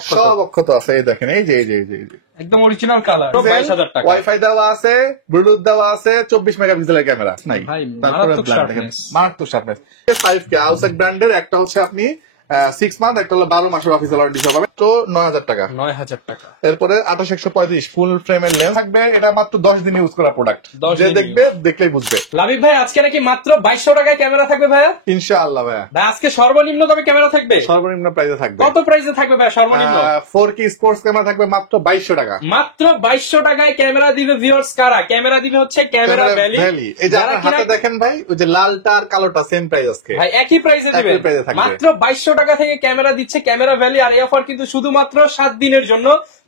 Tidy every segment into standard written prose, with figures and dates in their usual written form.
অক্ষত? সব অক্ষত আছে, এই দেখেন, এই যে এই যে এই যে এই যে। একদম অরিজিনাল কালার, 22,000 টাকা। ওয়াইফাই দেওয়া আছে, ব্লুটুথ দেওয়া আছে, 24 মেগাপিক্সেলের ক্যামেরা নাই। ভাই, তারপরে মারাত্মক ব্র্যান্ড দেখেন, sharpness। মারাত্মক শার্পনেস। 5K আউসেক ব্র্যান্ডের একটা হচ্ছে আপনি 6 মান্থ, একটা হলো 12 মাসের অফিসিয়াল ওয়ারেন্টি সহ পাবেন, তো 9,000 টাকা। 9,000 টাকা। এরপরে 28-135 ফুল ফ্রেমের লেন্স থাকবে, এটা মাত্র 10 দিন ইউজ করা প্রোডাক্ট, 10 যে দিন দেখবে দেখলেই বুঝবে। লাবিব ভাই, আজকে নাকি মাত্র 2200 টাকায় ক্যামেরা থাকবে ভাইয়া? ইনশাআল্লাহ ভাইয়া, ভাই আজকে সর্বনিম্ন দামে ক্যামেরা থাকবে? সর্বনিম্ন প্রাইসে থাকবে। কত প্রাইসে থাকবে ভাই সর্বনিম্ন? 4K স্পোর্টস ক্যামেরা থাকবে মাত্র 2200 টাকা। মাত্র 2200 টাকায় ক্যামেরা দিবে ভিউয়ার্স। কারা ক্যামেরা দিবে? হচ্ছে ক্যামেরা ভ্যালি। এই যে আপনার হাতে দেখেন ভাই, ওই যে লালটা আর কালোটা সেম প্রাইস আজকে ভাই একই প্রাইসে দিবে। একই প্রাইসে থাকবে। মাত্র 2200 টাকা থেকে ক্যামেরা দিচ্ছে ক্যামেরা ভ্যালি। আর এই অফার কিন্তু শুধুমাত্র 7 দিনের জন্য।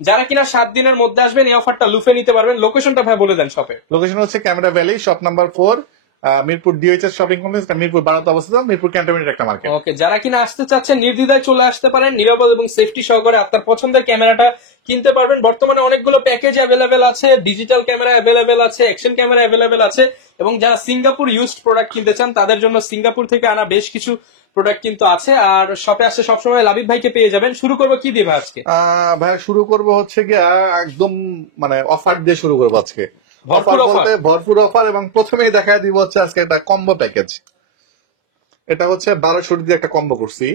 যারা কিনা 7 দিনের মধ্যে আসবেন এই অফারটা লুফে নিতে পারবেন। লোকেশনটা ভাই বলে দেন শপে। লোকেশন হচ্ছে camera valley, shop number 4, Mirpur DOHS shopping complex, Mirpur 12 অবস্থিত, মিরপুর ক্যান্টনমেন্টের একটা মার্কেট। ওকে, যারা কিনা আসতে চাচ্ছেন নির্দ্বিধায় চলে আসতে পারেন, নিরাপদ এবং সেফটি সহকারে আপনার পছন্দের ক্যামেরাটা কিনতে পারবেন। বর্তমানে অনেকগুলো প্যাকেজ অ্যাভেলেবেল আছে, ডিজিটাল ক্যামেরা অ্যাভেলেবেল আছে, অ্যাকশন ক্যামেরা অ্যাভেলেবেল আছে। এবং যারা সিঙ্গাপুর ইউজড প্রোডাক্ট কিনতে চান তাদের জন্য সিঙ্গাপুর থেকে আনা বেশ কিছু প্রোডাক্ট কিন্তু আছে। আর শপে আসতে সবসময় লাবিব ভাইকে পেয়ে যাবেন। শুরু করবো কি দিয়ে ভাই আজকে? ভাই শুরু করবো হচ্ছে গিয়া একদম মানে অফার দিয়ে শুরু করবো আজকে। অফার বলতে ভরপুর অফার, এবং প্রথমেই দেখা দিব হচ্ছে আজকে একটা কম্বো প্যাকেজ। এটা হচ্ছে 1200 দিয়ে একটা কম্বো করছি,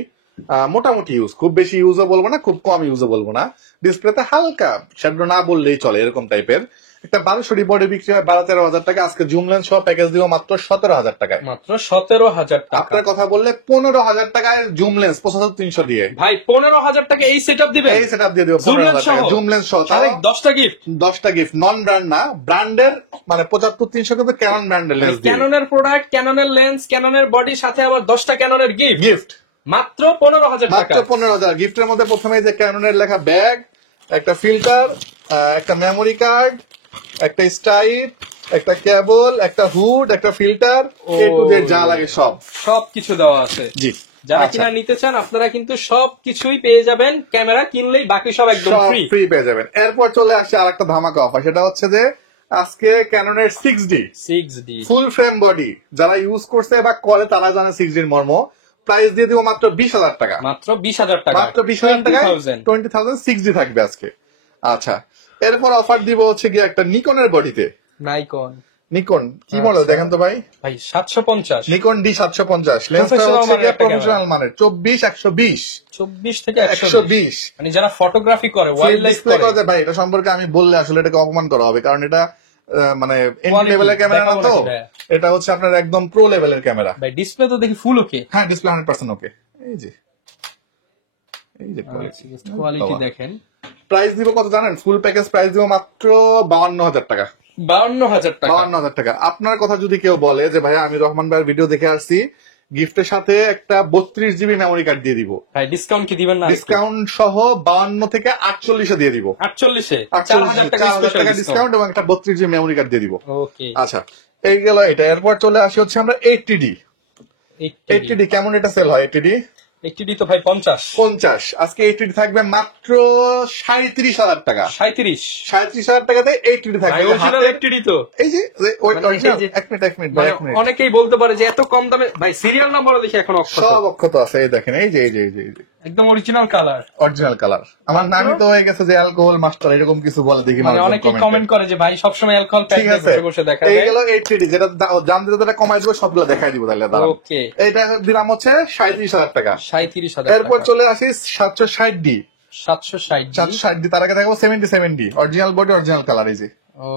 মোটামুটি ইউজ, খুব বেশি ইউজও বলবো না, খুব কম ইউজও বলবো না, ডিসপ্লেতে হালকা শ্যাডো না বললেই চলে, এরকম টাইপের একটা 1200 বডি বিক্রি হয় 12-13 হাজার টাকা। আজকে জুম লেন্স সহ প্যাকেজ দিব মাত্র 17,000 টাকায়। মাত্র 17,000 টাকা। আপনার কথা বললে 15,000 টাকায় জুম লেন্স 75-300 দিয়ে। ভাই 15,000 টাকা এই সেটআপ দিবেন? এই সেটআপ দিয়ে দিব 15,000 টাকা জুম লেন্স সহ। 10টা গিফট, 10টা গিফট, নন ব্র্যান্ড না, ব্র্যান্ডের, মানে 75-300 কিন্তু ক্যানন ব্র্যান্ডের লেন্স, ক্যাননের প্রোডাক্ট, ক্যাননের লেন্স, ক্যাননের বডির সাথে আবার 10টা ক্যাননের গিফট মাত্র 15,000 টাকা। মাত্র 15,000। গিফটের মধ্যে প্রথমে যে ক্যাননের লেখা ব্যাগ, একটা ফিল্টার, একটা মেমোরি কার্ড, একটা স্টাইপ, একটা কেবল, একটা হুড, একটা ফিল্টার, এ টু জেড যা লাগে সবকিছু দেওয়া আছে। জি, যারা কিনা নিতে চান আপনারা কিন্তু সবকিছুই পেয়ে যাবেন। ক্যামেরা কিনলেই বাকি সব একদম ফ্রি পেয়ে যাবেন। এরপর চলে আসছে আরেকটা ধামাকা অফার, সেটা হচ্ছে যে আজকে ক্যাননের 6D ফুল ফ্রেম বডি যারা ইউজ করছে বা করে তারা জানে 6D এর মর্ম। প্রাইস দিয়ে দিব মাত্র 20,000 টাকা। মাত্র 20,000 টাকা। মাত্র 20,000 টাকায় 20,000 6D থাকবে আজকে। আচ্ছা, এরপর অফার দিব হচ্ছে গিয়ে একটা নিকনের বডিতে। নিকন কি মডেল দেখেন তো ভাই? 750 নিকন D750 লেন্সটা হচ্ছে গিয়ে প্রফেশনাল মানের, 24-120 24 থেকে 120, মানে যারা ফটোগ্রাফি করে, ওয়াইল্ড লাইফ করে। ভাই এটা সম্পর্কে আমি বললে আসলে এটাকে অপমান করা হবে, কারণ এটা মানে এন্ট্রি লেভেলের ক্যামেরা না, তো এটা হচ্ছে আপনার একদম প্রো লেভেলের ক্যামেরা। ভাই ডিসপ্লে তো দেখি ফুল ওকে। হ্যাঁ, ডিসপ্লে 100% ওকে। এই যে কোয়ালিটি দেখেন। প্রাইস দিব কত জানেন? ফুল প্যাকেজ প্রাইস দিব মাত্র 52,000 টাকা। 52,000 টাকা। 52,000 টাকা। আপনার কথা যদি কেউ বলে যে ভাই আমি রহমান ভাইয়ের ভিডিও দেখে আসছি, গিফটের সাথে একটা 32GB মেমোরি কার্ড দিয়ে দিব, ভাই ডিসকাউন্ট কি দিবেন না? ডিসকাউন্ট সহ 52 থেকে 48 দিয়ে দিব। 48,000 টাকা ডিসকাউন্ট এবং একটা 32GB মেমোরি কার্ড দিয়ে দিব। ওকে, আচ্ছা, এই গেল এটা। এরপর চলে আসি হচ্ছে আমরা 80D কেমন এটা সেল হয়? 80D তো ভাই 50। আজকে 80D থাকবে মাত্র 37,000 টাকা। 37,000 টাকাতে 80D থাকবে। অরিজিনাল 80D তো এই যে এক মিনিট ভাই, এক মিনিট। অনেকেই বলতে পারে যে এত কম দামে, ভাই সিরিয়াল নাম্বারও দেখি এখন সব অক্ষত আছে, এই দেখেন, এই যে এই যে এই যে একদম অরিজিনাল কালার। আমার নামই তো হয়ে গেছে যে অ্যালকোহল মাস্টার, এরকম কিছু বলে দেখি, মানে অনেকেই কমেন্ট করে যে ভাই সবসময় অ্যালকোহল প্যাক বসে বসে দেখাবে। এই গেল 80D, যেটা দাম যেটা কমাই দিব সবগুলো দেখাই দিব তাহলে। ওকে, এইটা দিলাম হচ্ছে 37,000 টাকা। 37,000। এরপর চলে আসি 760D। 760D। তার আগে থাকবো 77D original body, original colour. এই যে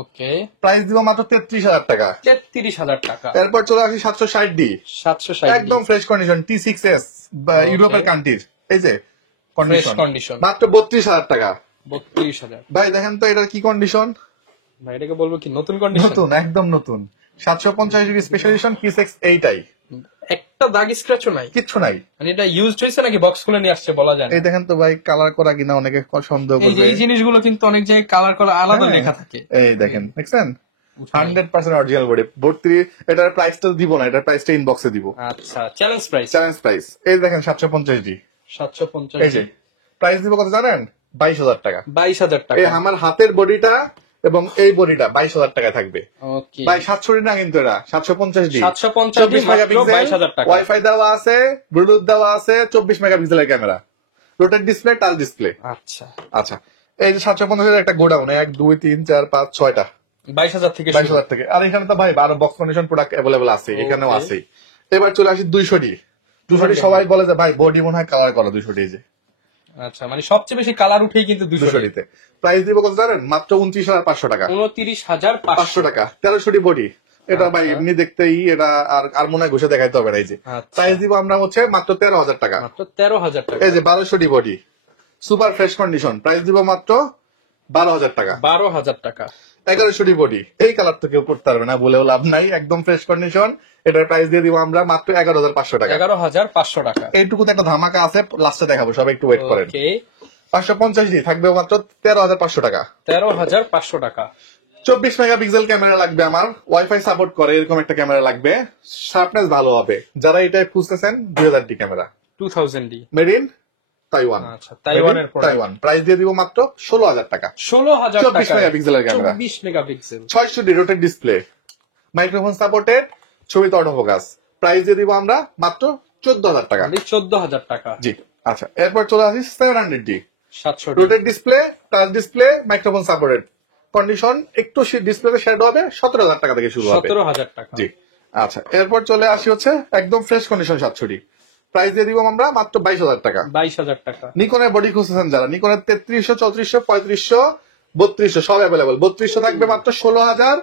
ওকে, প্রাইস দিব মাত্র 33,000 টাকা। 33,000 টাকা। এরপর চলে আসি 760D, একদম ফ্রেশ কন্ডিশন, T6S ইউরোপের কান্ট্রির। এই যে কন্ডিশন মাত্র 32,000 টাকা। 32,000। ভাই দেখেন তো এটা কি কন্ডিশন? ভাই এটাকে বলবো কি নতুন কন্ডিশন? নতুন, একদম নতুন। 750 স্পেশাল এডিশন P6 এইটাই, একটা দাগ স্ক্র্যাচও নাই, কিচ্ছু নাই। মানে এটা ইউজড হয়েছে নাকি বক্স খুলে নিয়ে আসছে বলা যায় না। এই দেখেন তো ভাই, কালার করা কিনা অনেকে সন্দেহ করবে। এই জিনিসগুলো কিন্তু অনেক জায়গায় কালার করা আলাদা লেখা থাকে। এই দেখেন, দেখছেন 100% অরিজিনাল বডি। 32, এটার প্রাইসটা দিব না, এটার প্রাইসটা ইনবক্সে দিব। আচ্ছা, চ্যালেঞ্জ প্রাইস। এই দেখেন 750D। 750। এই যে প্রাইস দিব কত জানেন? 22,000 টাকা। 22,000 টাকা। এই আমার হাতের বডিটা এবং এই বডিটা 22,000 টাকায় থাকবে। ওকে ভাই 700D না কিন্তু, এটা 750D। 750D মাত্র 22,000 টাকা। ওয়াইফাই দেওয়া আছে, ব্লুটুথ দেওয়া আছে, 24 মেগাপিক্সেলের camera, rotate display, touch display. আচ্ছা আচ্ছা, এই যে 750 একটা গোডাউন, 1 2 3 4 5 6টা, 22,000 থেকে 22,000 থেকে। আর এখানে তো ভাই 12 বক্স কন্ডিশন প্রোডাক্ট অ্যাভেলেবল আছে, এখানেও আছে। এবার চলে আসি 200D। 200D সবাই বলে যে ভাই বডি মনে হয় কালার করা 200D। যে আচ্ছা, মানে সবচেয়ে বেশি কালার উঠেই কিন্তু 200D তে প্রাইস দিব কত জানেন? মাত্র 29,500 টাকা। 29,500 টাকা। 1300D body. এটা ভাই এমনি দেখতেই এটা আর মনে হয় ঘষে দেখাইতে হবে না। এই যে প্রাইস দিব আমরা হচ্ছে মাত্র 13,000 টাকা। মাত্র 13,000 টাকা। এই যে 1200D body, super fresh condition, price দিব মাত্র 12,000 টাকা। 12,000 টাকা। 1100D বডি, এই কালার তো কেউ করতে পারবে না, বলেও লাভ নাই, একদম ফ্রেশ কন্ডিশন। এটার প্রাইস দিয়ে দিব আমরা মাত্র 11,500 টাকা। 11,500 টাকা। এইটুকু একটা ধামাকা আছে, লাস্টে দেখাবো, সবাই একটু ওয়েট করেন। 550D থাকবে মাত্র 13,500 টাকা। 13,500 টাকা। 24 মেগাপিক্সেল ক্যামেরা লাগবে আমার, ওয়াইফাই সাপোর্ট করে এরকম একটা ক্যামেরা লাগবে, শার্পনেস ভালো হবে। যারা এটাই খুঁজতেছেন 2000D camera, 2000D, made in Taiwan. আচ্ছা, তাইওয়ানের তাইওয়ান। প্রাইস দিয়ে দিব মাত্র 16,000 টাকা। 16,000 টাকা। 24 মেগাপিক্সেলের camera, 24 megapixel, 600D rotate display, microphone supported, ছবিতে অটোফোকাস। প্রাইস দিয়ে দিব আমরা মাত্র 14,000 টাকা। 14,000 টাকা। জি। আচ্ছা, এরপর চলে আসি 700D 700D, rotate display, touch display, microphone supported, condition একটু ডিসপ্লেতে শ্যাডো হবে, 17,000 টাকা থেকে শুরু হবে। 17,000 টাকা। জি। আচ্ছা, এরপর চলে আসি হচ্ছে একদম ফ্রেশ কন্ডিশন 700D, প্রাইস দিয়ে দিব আমরা মাত্র 22,000 টাকা। 22,000 টাকা। নিকনের বডি খুঁজতেছেন যারা, নিকনের 3300, 3400, 3500, 3200 সব অ্যাভেলেবল। 3200 থাকবে মাত্র 16,000,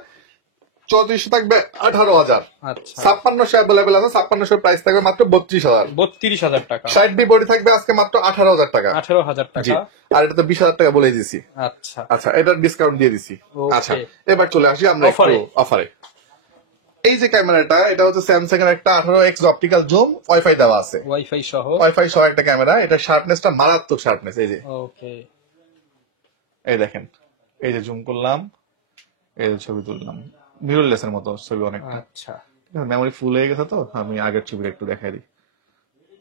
3400 থাকবে 18,000, আচ্ছা, 5600 অ্যাভেলেবল আছে। 5600 প্রাইস থাকবে মাত্র 32,000। 32,000 টাকা। 60D বডি থাকবে আজকে মাত্র 18,000 টাকা। 18,000 জি। টাকা। আর এটা তো 20,000 টাকা বলে দিছি। আচ্ছা, আচ্ছা, এটার ডিসকাউন্ট দিয়ে দিছি। Okay. আচ্ছা, এবার চলে আসি আমরা একটু অফারে। অফারে। এই যে ক্যামেরাটা, এটা হচ্ছে স্যামসাং এর একটা 18x অপটিক্যাল জুম, ওয়াইফাই দেওয়া আছে, ওয়াইফাই সহ। ওয়াইফাই সহ একটা ক্যামেরা। এটা শার্পনেসটা মারাত্মক শার্পনেস। এই যে ওকে, এই দেখেন, এই যে জুম করলাম, এই যে ছবি তুললাম, মিররলেস এর মতো ছবি অনেকটা। আচ্ছা, মেমোরি ফুল হয়ে গেছে তো আমি আগের ছবিটা একটু দেখাই দিই।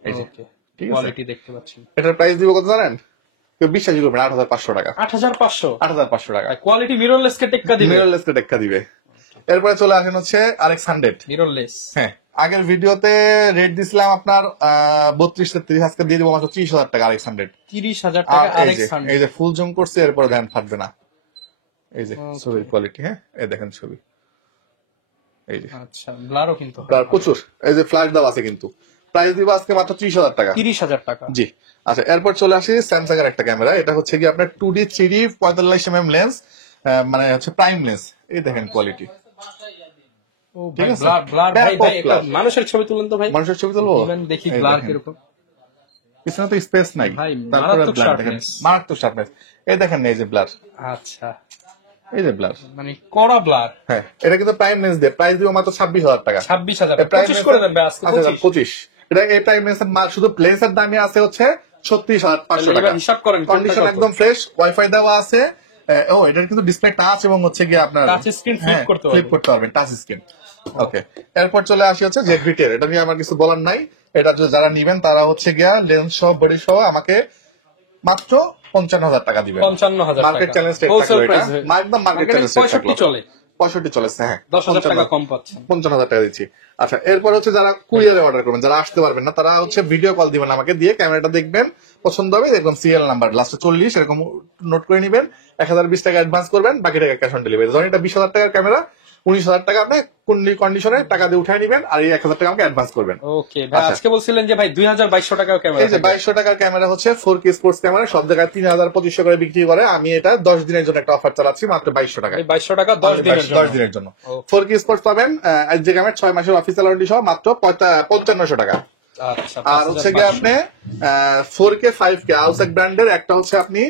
এই যে ওকে, ঠিক আছে, কোয়ালিটি দেখতে পাচ্ছি। এটার প্রাইস দিব কত জানেন? কেউ বিশ্বাসই করবে না, 8,500 টাকা। 8,500। 8,500 টাকা। কোয়ালিটি মিররলেস কে টেক্কা দিবে। মিররলেস কে টেক্কা দিবে। এরপরে চলে আসেন হচ্ছে RX100। মিররলেস। হ্যাঁ, আগের ভিডিওতে রেট দিছিলাম আপনার 32-33, আজকে দিয়ে দিব মাত্র 30,000 টাকা RX100। 30,000 আর টাকা এই যে RX100। এই যে ফুল জুম করছে, এরপরে ধ্যান থাকবে না। এই যে ছবির কোয়ালিটি, হ্যাঁ এই দেখেন ছবি, এই যে আচ্ছা, ব্লারও কিন্তু হয়। আর প্রচুর, এই যে ফ্ল্যাশ দাও আছে কিন্তু। প্রাইস দিব আজকে মাত্র 30,000 টাকা। 30,000 টাকা। জি। আচ্ছা, এরপর চলে আসি স্যামসাং এর একটা ক্যামেরা। এটা হচ্ছে কি আপনার 2D 3D 45mm লেন্স, মানে হচ্ছে প্রাইম লেন্স। এই দেখেন কোয়ালিটি, ও ঠিক ভাই, আছে? ব্লার ভাই, ব্যাপক একটা blur। মানুষের ছবি তুলেন তো ভাই। মানুষের ছবি তুলবো, ইভেন দেখি এই ব্লার দেখেন। কিরকম। পিছনে তো স্পেস নাই, ভাই, তারপরে মারাত্মক ব্লার দেখেন, sharpness। মারাত্মক শার্পনেস। এই দেখেন এই যে ব্লার, আচ্ছা, এই যে ব্লার। মানে কড়া ব্লার। হ্যাঁ, এটা কিন্তু প্রাইম লেন্স দিয়ে, প্রাইস দিব মাত্র 26,000 টাকা। 26,000। প্রাইম 25 করে দেন ভাই আজকে। 25। এটা এই প্রাইম লেন্সের শুধু লেন্সের দামই আছে হচ্ছে 36,500 টাকা। এবার হিসাব করেন কন্ডিশন একদম ফ্রেশ, ওয়াইফাই দেওয়া আছে। ও, এটার কিন্তু ডিসপ্লে টাচ এবং হচ্ছে কি আপনার টাচ স্ক্রিন ফ্লিপ করতে পারবেন। ফ্লিপ করতে পারবেন, টাচ স্ক্রিন। ওকে, এরপর চলে আসি হচ্ছে ZV-10। এটা নিয়ে আমার কিছু বলার নাই। এটা যারা নিবেন তারা হচ্ছে গিয়া লেন্স সহ বডি সহ আমাকে মাত্র 55,000 টাকা দিবেন। 55,000 টাকা। মার্কেট চ্যালেঞ্জ রেট Wholesale থাকলো এটা, price। একদম মার্কেট চ্যালেঞ্জ রেট 65 চলে। 65 চলেছে, হ্যাঁ। 10,000 টাকা কম পাচ্ছেন। 55,000 টাকা দিচ্ছি। আচ্ছা, এরপর হচ্ছে যারা কুরিয়ারে অর্ডার করবেন, যারা আসতে পারবেন না, তারা হচ্ছে ভিডিও কল দিবেন আমাকে, দিয়ে ক্যামেরাটা দেখবেন, পছন্দ হবে, এরকম সিরিয়াল নাম্বার লাস্টে 40 এরকম নোট করে নিবেন। 1,020 টাকা অ্যাডভান্স করবেন, বাকি টাকা ক্যাশ অন ডেলিভারি। ধরেন এটা 20,000 টাকার ক্যামেরা, 19,000 টাকা আপনি কন্ডিশনে টাকা দিয়ে উঠায় নিবেন, আর এই 1,000 টাকা আমাকে অ্যাডভান্স করবেন। ওকে ভাই, আচ্ছা। আজকে বলছিলেন যে ভাই 2,200 টাকাও ক্যামেরা। এই যে 2,200 টাকার ক্যামেরা হচ্ছে 4K স্পোর্টস ক্যামেরা, সব জায়গায় 3,250 করে বিক্রি করে। আমি এটা 10 দিনের জন্য একটা অফার চালাচ্ছি মাত্র 2,200 টাকায়। 2,200 টাকা 10 দিনের জন্য। 10 দিনের জন্য 4K স্পোর্টস পাবেন, যে ক্যামেরা 6 মাসের অফিসিয়াল ওয়ারেন্টি সহ মাত্র 5500 টাকা। আচ্ছা, আর হচ্ছে কি আপনি 4K 5K আউটসাইড ব্র্যান্ডের একটা হচ্ছে আপনি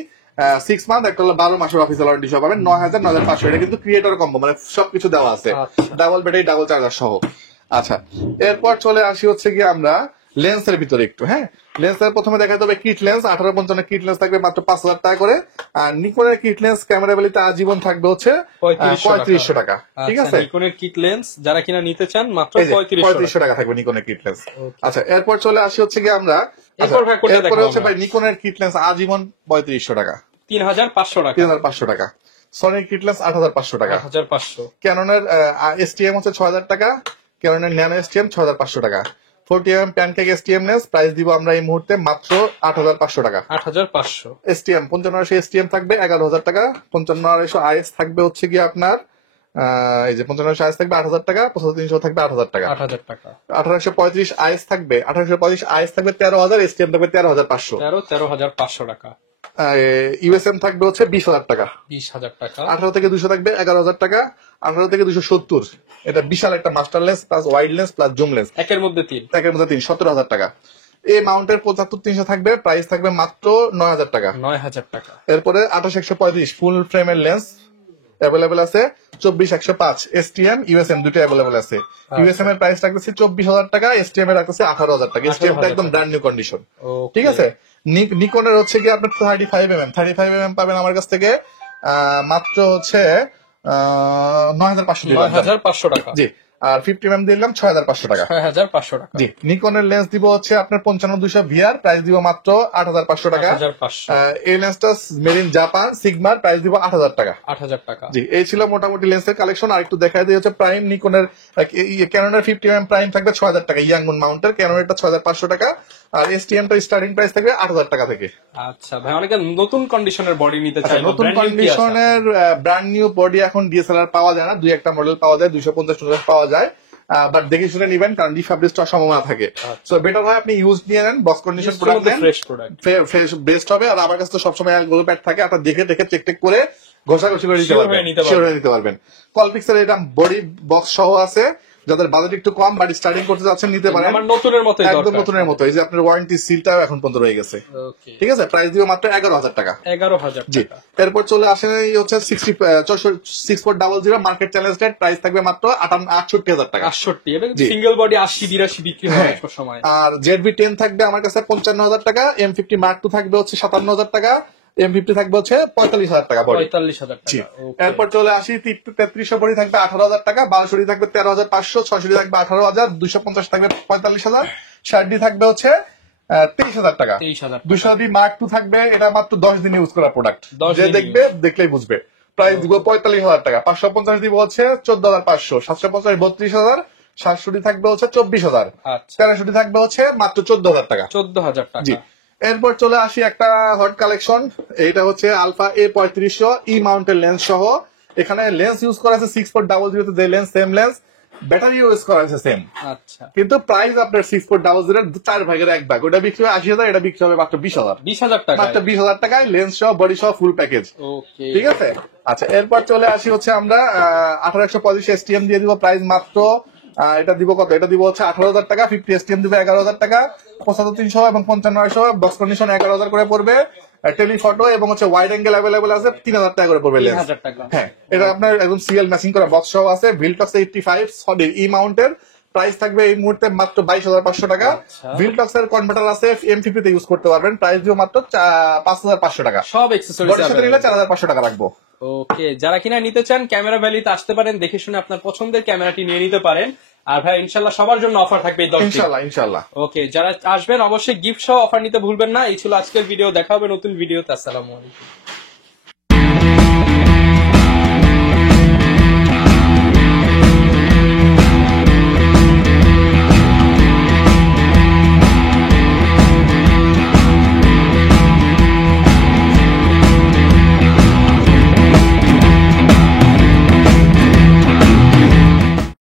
6 মান্থ, একটা হলো 12 মাসের অফিসিয়াল ওয়ারেন্টি সহ পাবেন 9,000, 9,500। এটা কিন্তু ক্রিয়েটর কম্বো, মানে সবকিছু দেওয়া আছে, আচ্ছা। ডাবল ব্যাটারি, ডাবল চার্জার সহ। আচ্ছা, এরপর চলে আসি হচ্ছে কি আমরা লেন্সের ভিতরে একটু। হ্যাঁ, লেন্সের প্রথমে দেখাতে হবে কিট লেন্স। 1850 কিট লেন্স থাকবে মাত্র 5,000 টাকা করে। আর নিকনের কিট লেন্স ক্যামেরাবিলিটি আজীবন থাকবে হচ্ছে 3500 টাকা। ঠিক আছে, নিকনের কিট লেন্স যারা কিনা নিতে চান মাত্র এই যে 3500 3500 টাকা থাকবে নিকনের কিট লেন্স। আচ্ছা, এরপর চলে আসি হচ্ছে কি আমরা, এরপর ভাই কোনটা এরপরে দেখাবো হচ্ছে আমরা? ভাই নিকনের কিট লেন্স আজীবন 3500 টাকা। 3,500 টাকা। 3,500 টাকা। সনির কিট লেন্স 8,500 টাকা। 8,500। ক্যাননের STM হচ্ছে 6,000 টাকা। ক্যাননের ন্যানো STM 6,500 টাকা। 40mm pancake STM lens price দিব আমরা এই মুহূর্তে মাত্র 8,500 টাকা। 8,500। এসটিএম 55 এসটিএম থাকবে 11,000 টাকা। 55 আইএস থাকবে হচ্ছে কি আপনার এই যে 55 আইএস থাকবে 8,000 টাকা। 75 থাকবে 8,000 টাকা। 8,000 টাকা। 1835 আইএস থাকবে 1835 আইএস থাকবে 13,000। এসটিএম থাকবে 13,500। 13,500 টাকা। ইউএসএম থাকবে হচ্ছে 20,000 টাকা। 20,000 টাকা। 18 থেকে 200 থাকবে 11,000 টাকা। 18 থেকে 270 এটা বিশাল একটা master lens plus wide lens plus zoom lens, একের মধ্যে 3। 17,000 টাকা। এই মাউন্টের 75-300 থাকবে, প্রাইস থাকবে মাত্র 9,000 টাকা। 9,000 টাকা। এরপরে 28-135 ফুল ফ্রেমের লেন্স অ্যাভেলেবেল আছে। 24-105 এসটিএম ইউএসএম দুটো অ্যাভেলেবেল আছে। ইউএসএম এর প্রাইস রাখতেছি 24,000 টাকা, এসটিএম এর রাখতেছি 18,000 টাকা। এসটিএম টা একদম ব্র্যান্ড নিউ কন্ডিশন, ঠিক আছে। নিকনের হচ্ছে কি আপনার 35mm পাবেন আমার কাছ থেকে মাত্র হচ্ছে 9,500 টাকা। জি। আর 50mm দিলাম 6,500 টাকা। 6,500 টাকা। জি। নিকনের লেন্স দিব হচ্ছে আপনার 55-200 ভিআর, প্রাইস দিব মাত্র 8,500 টাকা। 8,500। এই লেন্সটা মেড ইন জাপান সিগমার, প্রাইস দিব 8,000 টাকা। 8,000 টাকা। জি। এই ছিল মোটামুটি লেন্সের কালেকশন। আর একটু দেখাই দিই হচ্ছে প্রাইম নিকনের ক্যাননের 50mm প্রাইম থাকবে 6,000 টাকা ইয়াংগুন মাউন্টের। ক্যাননেরটা 6,500 টাকা। আর এসটিএম টা স্টার্টিং প্রাইস থাকবে 8,000 টাকা থেকে। আচ্ছা ভাই, অনেকে নতুন কন্ডিশনের বডি নিতে চায়, নতুন কন্ডিশনের ব্র্যান্ড নিউ বডি এখন ডিএসএলআর পাওয়া যায় না, দুই একটা মডেল পাওয়া যায়, 250 পাওয়া যায়। বাট দেখে শুনে নিবেন, কারণ রিফাবলিশ হওয়ার সম্ভাবনা থাকে। সো বেটার হয় আপনি ইউজ নিয়ে নেন, বক্স কন্ডিশন প্রোডাক্ট নেন, ফ্রেশ বেস্ট হবে। আর আমার কাছে তো সবসময় গ্লো প্যাড থাকে, আপনার দেখে দেখে চেক টেক করে ঘষাঘষি করে নিতে পারবেন। কলপিক্সের এটা বডি বক্স সহ আছে, যাদের বাজেট একটু কম বাট স্টার্টিং করতে যাচ্ছেন নিতে পারেন। নতুনের মতো, একদম নতুনের মতো। এই যে আপনার ওয়ারেন্টি সিলটাও এখন পর্যন্ত রয়ে গেছে, ঠিক আছে। প্রাইস দিব মাত্র 11,000 টাকা। 11,000 জি। এরপর চলে আসেন এই হচ্ছে 6400 মার্কেট চ্যালেঞ্জ রেট, প্রাইস থাকবে মাত্র 68,000 টাকা। 68 সিঙ্গেল বডি 80-82 বিক্রি হয় এক সময়। আর ZV-10 থাকবে আমার কাছে 55,000 টাকা। M50 Mark II থাকবে হচ্ছে 57,000 টাকা। M50 থাকবে হচ্ছে 45,000 টাকা বডি। 45,000 টাকা। এরপর চলে আসি 3300 বডি থাকবে 18,000 টাকা। 1200 থাকবে 13,500। 600 থাকবে 18,000। 250 থাকবে 45,000। 60 থাকবে হচ্ছে 23,000 টাকা। 200 Mark II থাকবে, এটা মাত্র 10 দিন ইউজ করা প্রোডাক্ট, যে দেখবে দেখলেই বুঝবে। প্রাইস দিব 45,000 টাকা। 550 দিব হচ্ছে 14,500। 750 32,000। 700 থাকবে হচ্ছে 24,000। 1300 থাকবে হচ্ছে মাত্র 14,000 টাকা। 14,000 টাকা। জি। এরপর চলে আসি একটা হট কালেকশন, এটা হচ্ছে আলফা A3500 ই মাউন্টের লেন্স সহ। এখানে লেন্স ইউজ করা আছে 6400 যে lens, same lens, battery use করা আছে সেম। আচ্ছা। কিন্তু প্রাইস আপনার 6400 4 ভাগের 1 ভাগ। ওটা বিক্রি হবে 80,000, এটা বিক্রি হবে মাত্র 20,000। 20,000 টাকা। মাত্র 20,000 টাকায় লেন্স সহ বডি সহ ফুল প্যাকেজ। ওকে, ঠিক আছে। আচ্ছা, এরপর চলে আসি হচ্ছে আমরা 1825 এসটিএম দিয়ে দিব, প্রাইস মাত্র এটা দিব কত? এটা দিব হচ্ছে 18,000 টাকা। 50 এসটিএম দিব 11,000 টাকা। 75-300 এবং 55-900 বক্স কন্ডিশন 11,000 করে পড়বে। টেলিফটো এবং হচ্ছে ওয়াইড অ্যাঙ্গেল অ্যাভেলেবল আছে, 3,000 টাকা করে পড়বে লেন্স। হ্যাঁ, এটা আপনার একদম সিরিয়াল ম্যাচিং করা বক্স সহ আছে। ভিলটক্স 85 সলিড ই মাউন্টের, প্রাইস থাকবে এই মুহূর্তে মাত্র 22,500 টাকা। ভিলটক্স এর কনভার্টার আছে, M50 তে ইউজ করতে পারবেন, প্রাইস দিব মাত্র 5,500 টাকা। সব অ্যাকসেসরিজ সাথে নিলে 4,500 টাকা রাখবো। ওকে, যারা কিনা নিতে চান ক্যামেরা ভ্যালিতে আসতে পারেন, দেখে শুনে আপনার পছন্দের ক্যামেরাটি নিয়ে নিতে পারেন। আর ভাই ইনশাল্লাহ সবার জন্য অফার থাকবে এই 10 দিন। ইনশাল্লাহ। ওকে, যারা আসবেন অবশ্যই গিফট সহ অফার নিতে ভুলবেন না। এই ছিল আজকের ভিডিও, দেখা হবে নতুন ভিডিওতে। আসসালামু আলাইকুম।